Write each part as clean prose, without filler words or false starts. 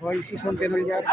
Hoy, si Son Tenolyar.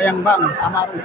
Bayambang, Amaru.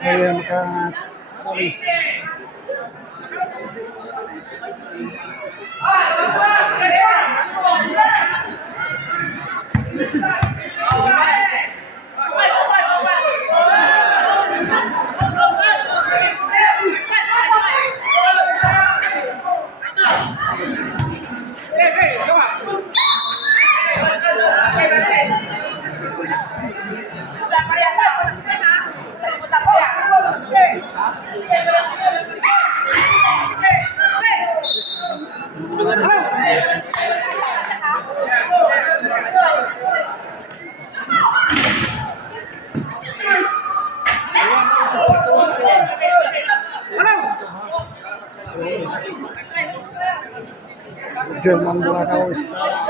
Ayan, makasalis. German Bulacau style.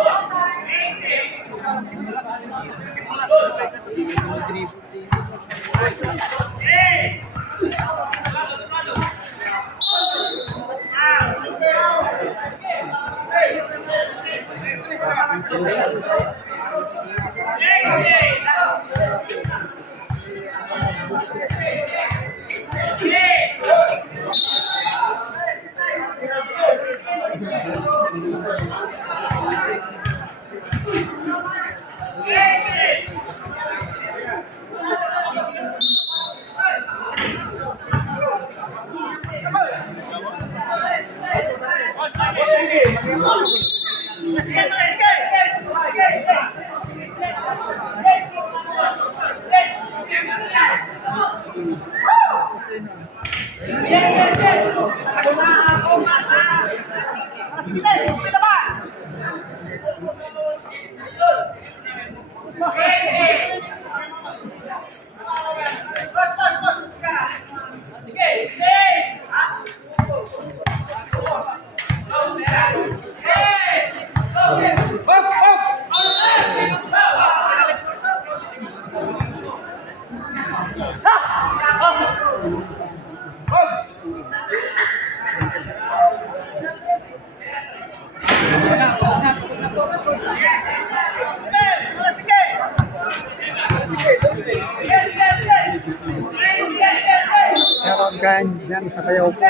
Meron dyan sa kayaw po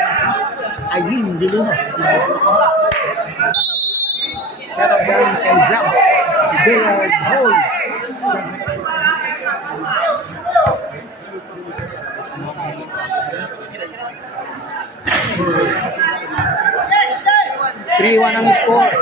ay hindi luma. Meron dyan kay Jams, Goliath, Hole. 3-1 ang score.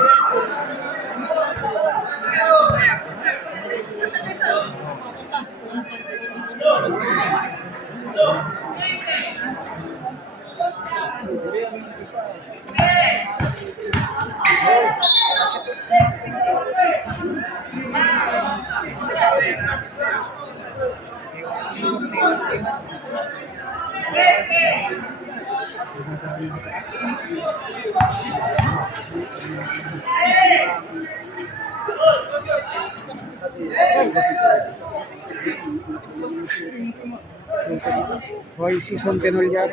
Hoy, season Penolyar.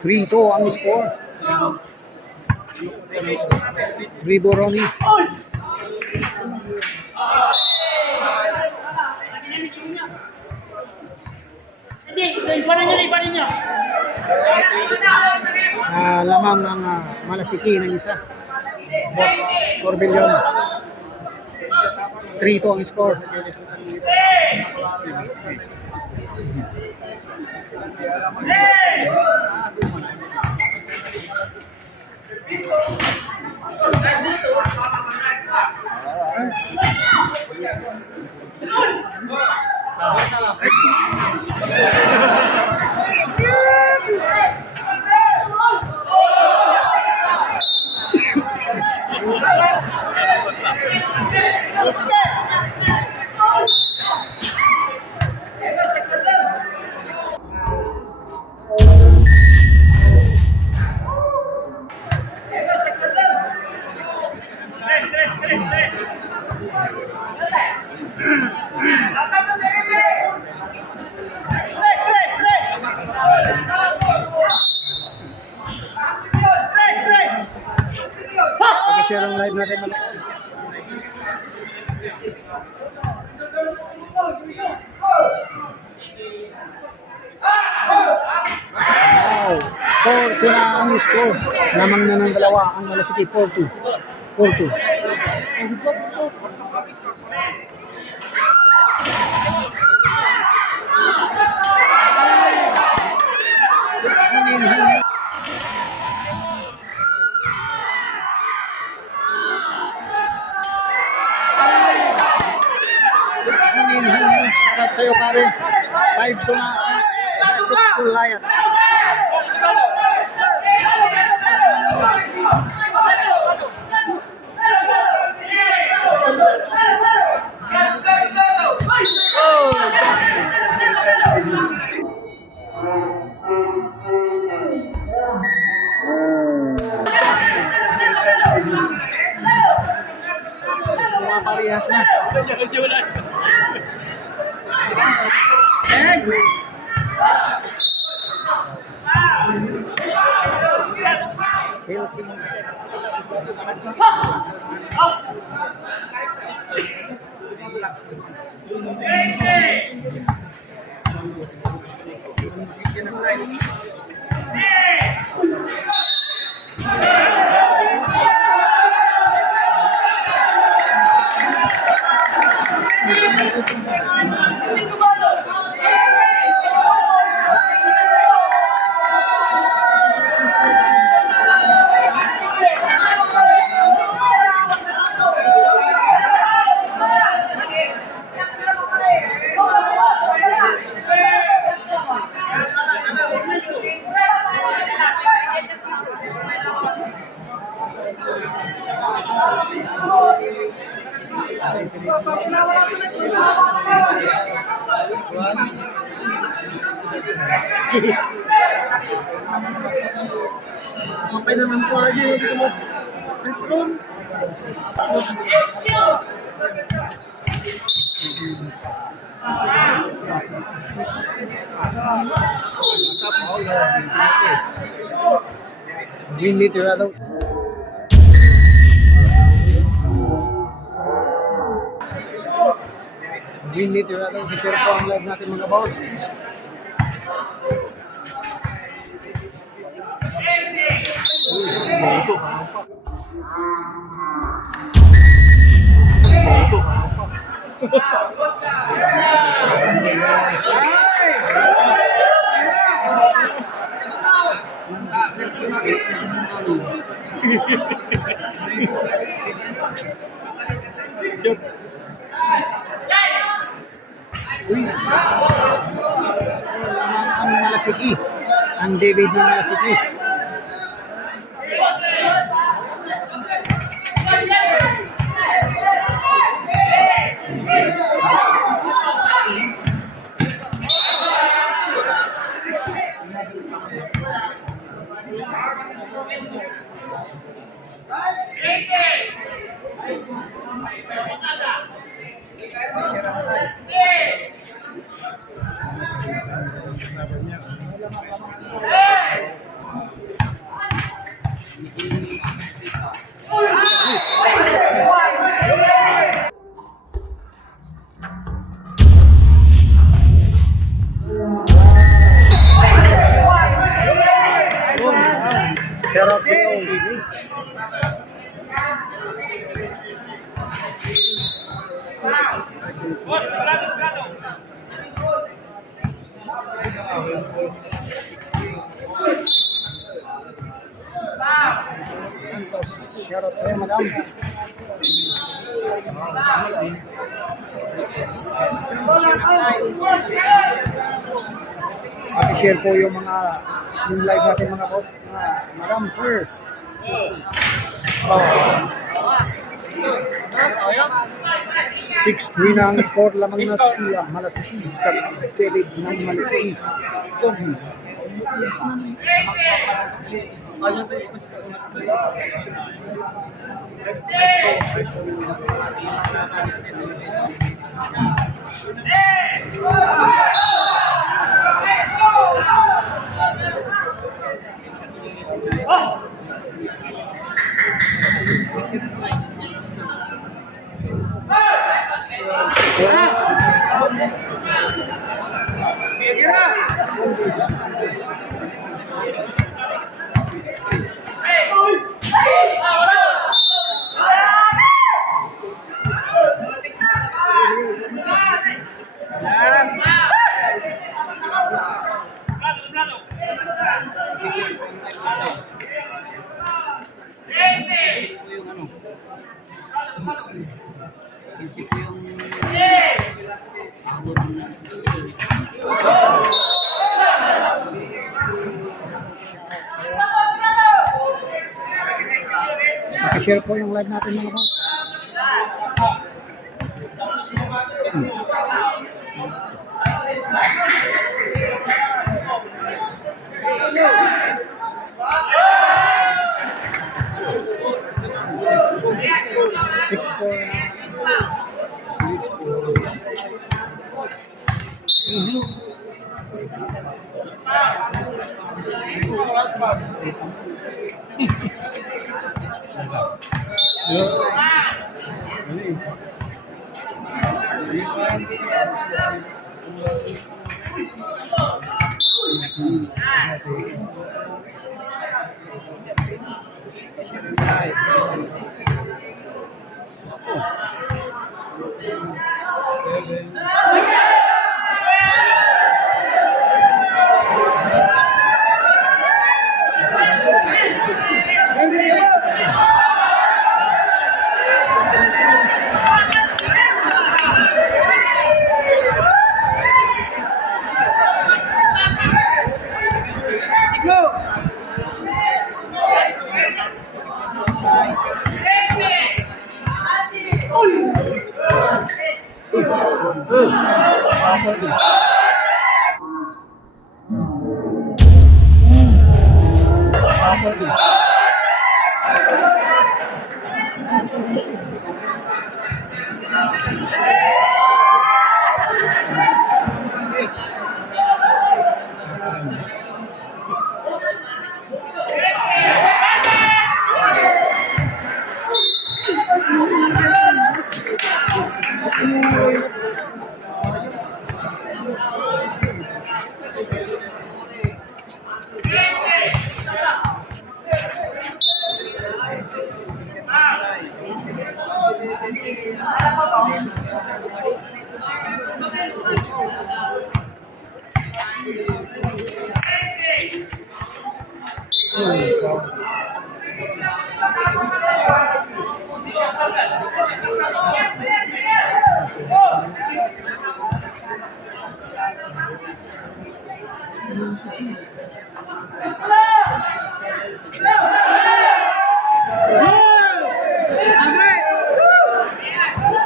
3-2 ang score. Riboroni. Lamang ang Malasiqui ng isa. Boss Corbillon. 3-2 ang score. pakishare ang live natin. Wow, 4-2 na ang score. Lamang na ng dalawa ang Malasiqui, 4-2. 4-2. At sa'yo pa rin, 5-2 na versus Goliath. Mga parehas na. Sampai na nampo lagi yung mo. Green meter daw. Green meter daw. Share po ang live natin mga boss. Ang Malasiqui, ang David ng Malasiqui. Shout out sa'yo, madam. Paki-share po yung live natin mga boss. Madam, sir. 6-3 na ang score, lamang na siya Malasiqui, David ng Malasiqui. Share po yung live natin mga boss. Six four.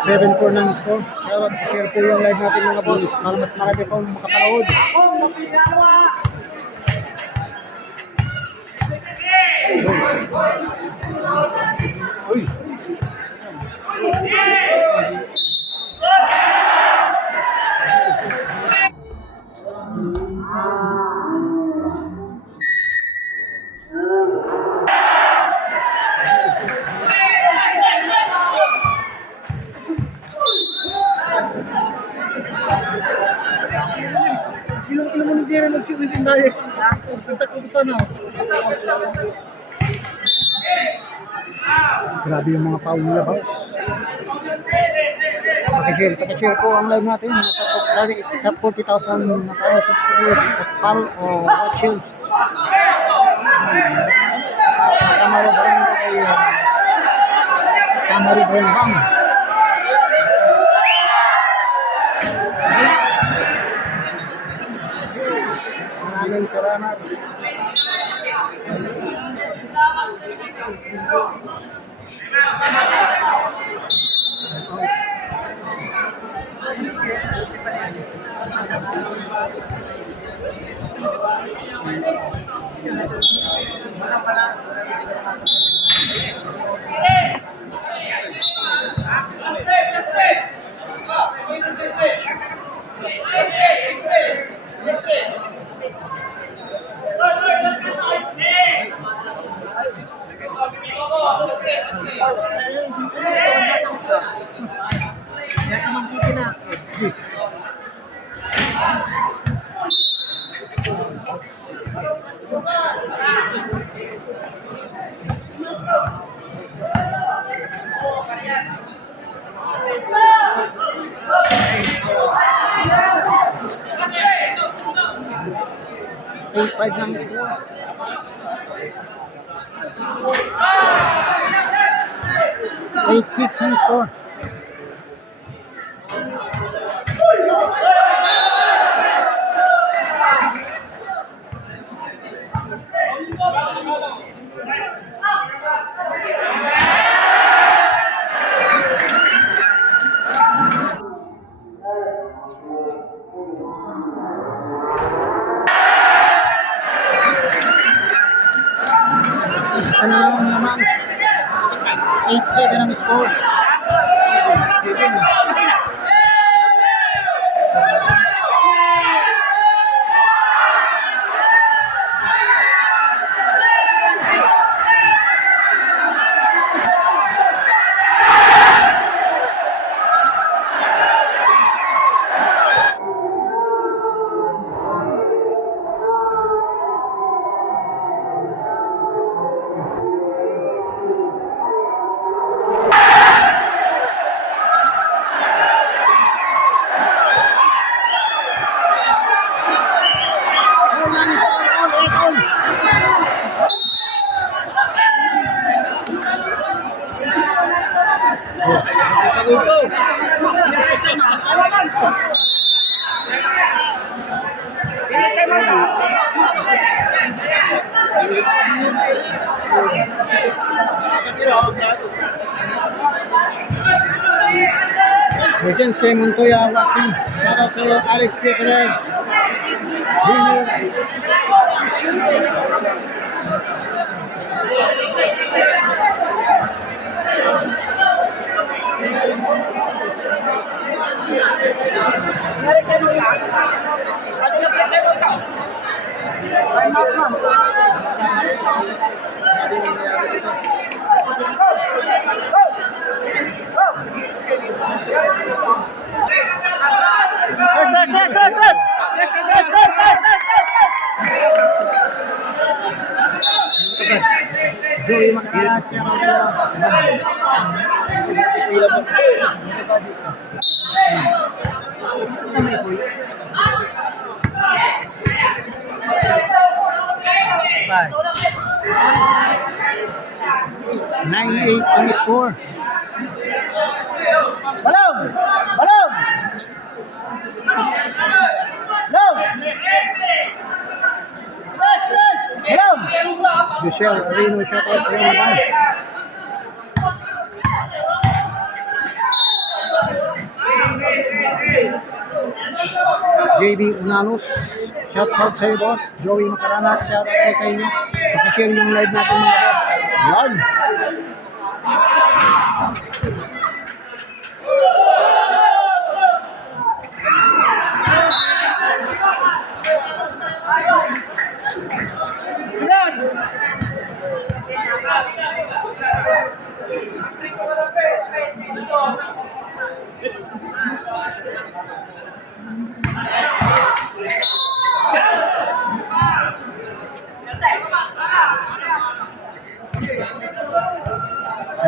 Seven for ng score. Shoutout sa share po yung live natin mga boss. Para mas marami pong makapanood. Uy. Kilo mo ni Jerry nag-check with Sindayen. Kontak ko sana. Grabe yung mga foul nila boss. Pakishare po ang live natin. Nasa 40,000 subscribers at foul o watches. Bayambang. Maraming salamat. 8-5 ng score. Eight six ang score. Panahon naman 8-7 ang score. Legends kay Montoya watching. Shout out to Alex Piper. Joey Makalas, shout out sa Bye. 9-8 ang score. Balong! Balong! Balong! Balong! Michelle Arino, shout out sa iyo naman. JB Unanos, shout out sa iyo boss. Joey Macarana, shout out sa inyo. Pakishare yung live natin mga boss. Yan!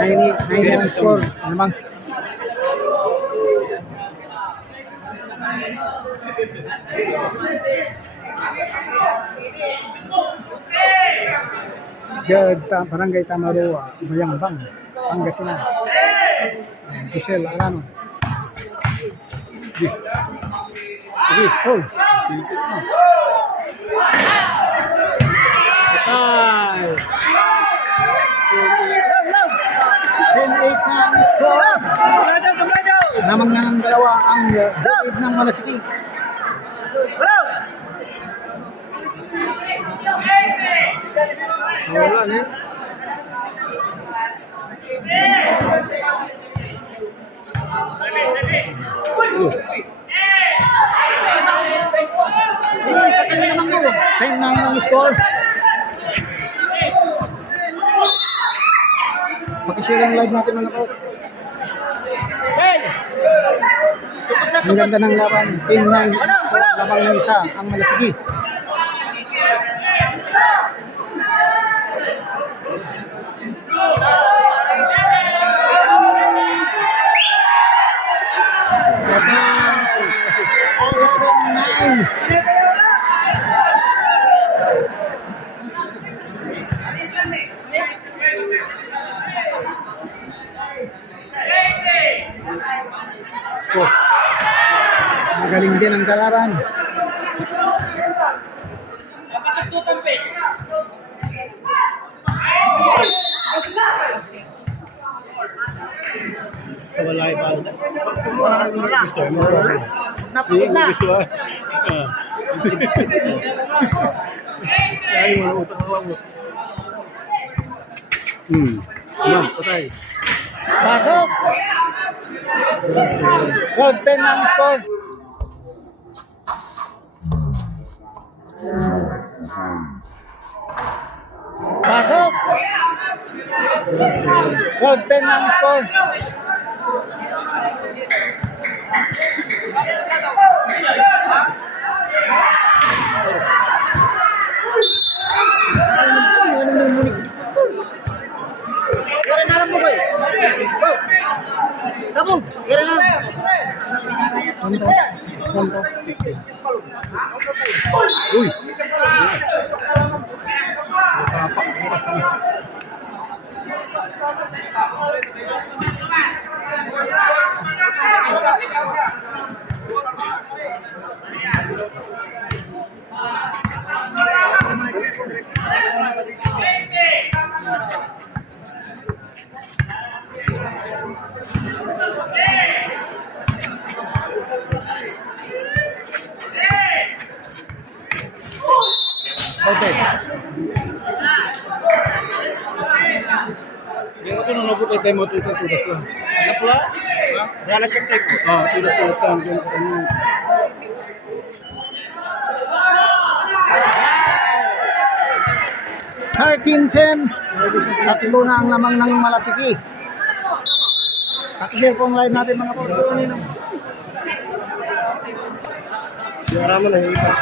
Nine score naman. Barangay Tamaroa, Bayambang, Pangasinan. Giselle Alano. Hold. 10-8 na ang score. Namang na ng dalawa ang David ng Malasiqui. Wala na. Time na ang score. Pakishare ang live natin mga boss. Ang ganda ng laban. Team 9 labang ng isa ang Malasiqui. Magaling din ang kalaban. Sa wala yung bala. Gusto mo? Napakit na. Gusto ah. Ay, wala utang ako. Ayan, patay. Pasok! 12-10 na ang score. Pasok! 12-10 na ang score. Kira na lang mo kayo. Sabong, kira na lang. Uy! Okay. Yung ito nung nabot ay tayo mo tutas ko. Napula? Wala siya tayo. Tulas-tulas yung ano. Tatlo na ang lamang ng Malasiqui. Pakishare po ang live natin mga po. Yung mo na yung iba.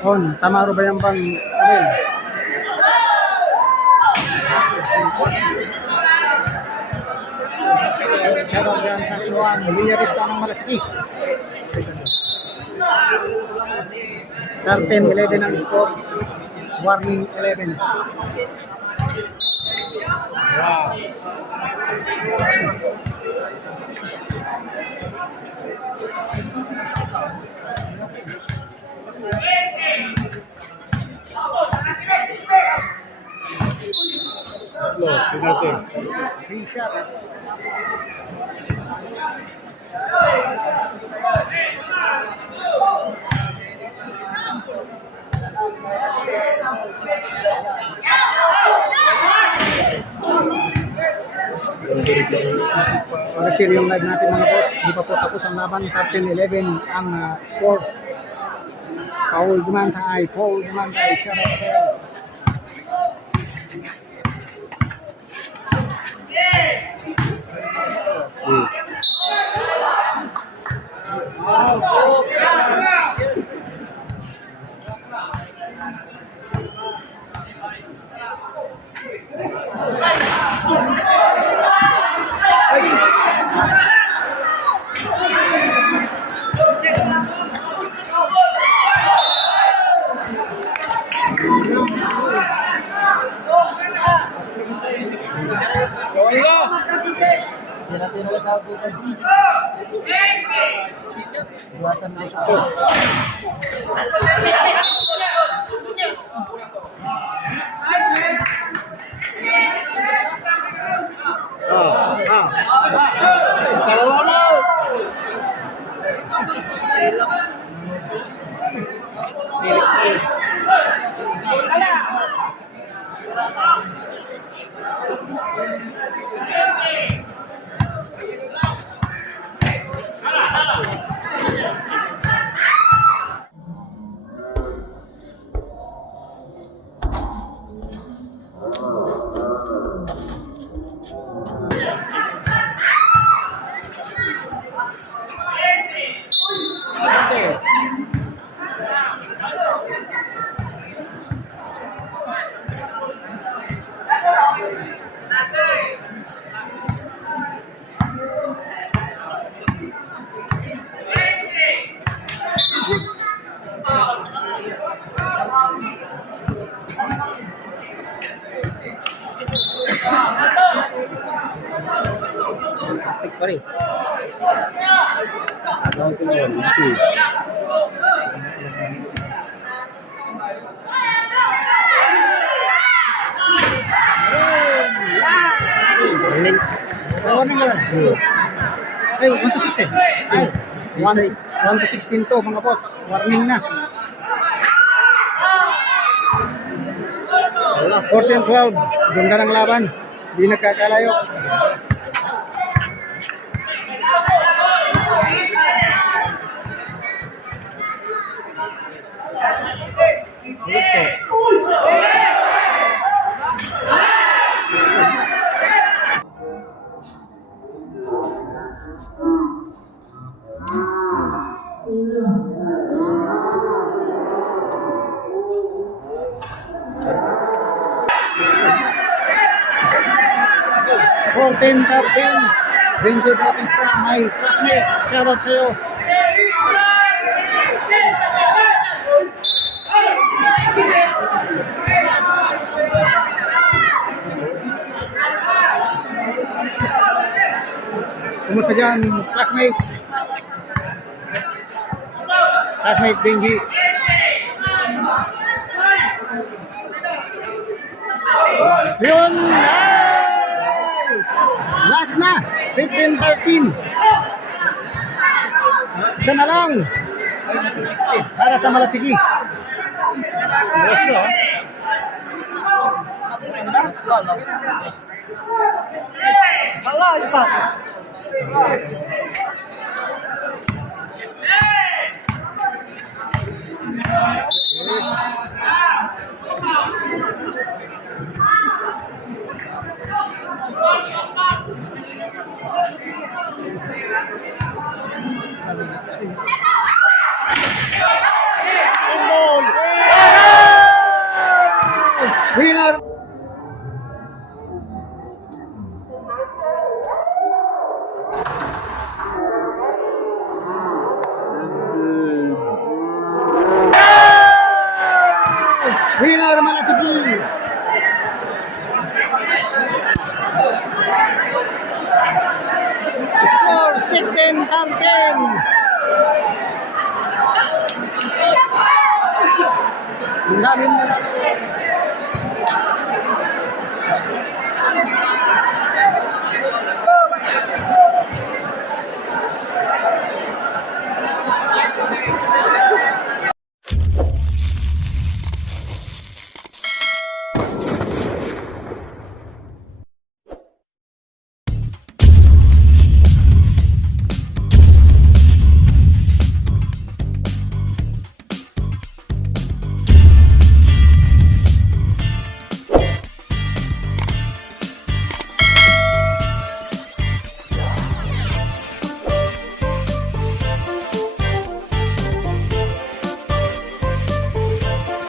On, Tamaro Bayambang Abel. Shoutout dyan sa kinuhan, Goliath ng Malasiqui. 13-11 ang score. Warning 11. Wow. Free shot. Para-share yung live natin mga boss. Di pa po tapos ang laban. 13-11 ang score. Paul Dumantay. Shout out sa'yo. Tik pa rin. Agaw ko yun. Isi. Warning. Warning lang. Ay, 1 to 6 eh. Ay, 1 to 16 to mga boss. Warning na. 14-12. Ganda ng laban. Hindi nagkakalayo. Ito. Fourteen, 13. Ranger Davis na. My classmate. Shoutout sa'yo. Kumusta dyan, classmate? Classmate Benji. Yun! Last na! 15-13. Isa na lang. Para sa Malasiqui. Alas pa. Winner! Winner Malasiqui! Score 16-13. Ang daming